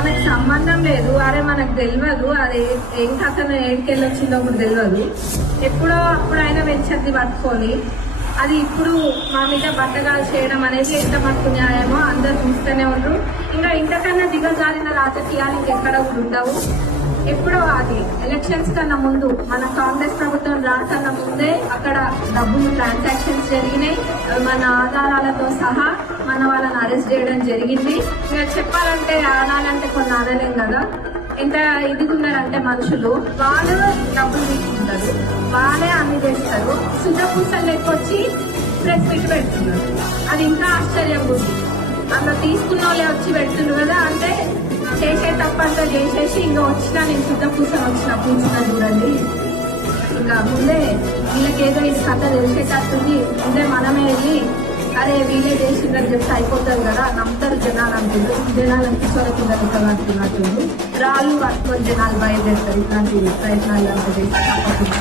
మనకు సంబంధం లేదు. అరే మనకు తెలియదు అది ఏం కథను ఏడికెళ్ళి వచ్చిందో కూడా తెలియదు. ఎప్పుడో అప్పుడు ఆయన వెచ్చద్ది పట్టుకొని అది ఇప్పుడు మా మీద బట్టగాలు చేయడం అనేది ఎంత మటుకు న్యాయమో అందరు చూస్తూనే ఉండరు. ఇంకా ఇంతకన్నా దిగజారిన రాజకీయాలు ఇంకెక్కడ కూడా ఉండవు. ఎప్పుడో అది ఎలక్షన్స్ కన్నా ముందు మన కాంగ్రెస్ ప్రభుత్వం రాకన్నా ముందే అక్కడ డబ్బులు ట్రాన్సాక్షన్స్ జరిగినాయి. మన ఆధారాలతో సహా మన వాళ్ళని అరెస్ట్ చేయడం జరిగింది. ఇంకా చెప్పాలంటే ఆనాలంటే కొన్ని ఆనలేం కదా. ఎంత ఇదిగున్నారంటే మనుషులు వాళ్ళు డబ్బులు తీసుకుంటారు, వాళ్ళే అన్ని చేస్తారు. సుజపూసలు లెక్కొచ్చి ప్రెస్ మీట్ పెడుతున్నారు. అది ఇంకా ఆశ్చర్యంగా ఉంది. అందులో తీసుకున్న వాళ్ళే వచ్చి పెడుతున్నారు కదా. అంటే చేసే తప్పంతా చేసేసి ఇంకా వచ్చినా నేను శుద్ధ పూసలు వచ్చిన పూసిన చూడండి. ఇంకా ముందే వీళ్ళకేదో ఇది కథ తెలిసేటట్టుంది. ముందే మనమే వెళ్ళి అరే వీళ్ళే చేసిందని చెప్తే అయిపోతుంది కదా, నమ్ముతారు జనాలు అంటున్నారు. జనాలను కిషోర కింద అంటున్నట్టు రాళ్ళు పట్టుకొని జనాలు బయలుదేరుతారు. ఇట్లాంటి ప్రయత్నాలు అంతా చేసి తప్పకుండా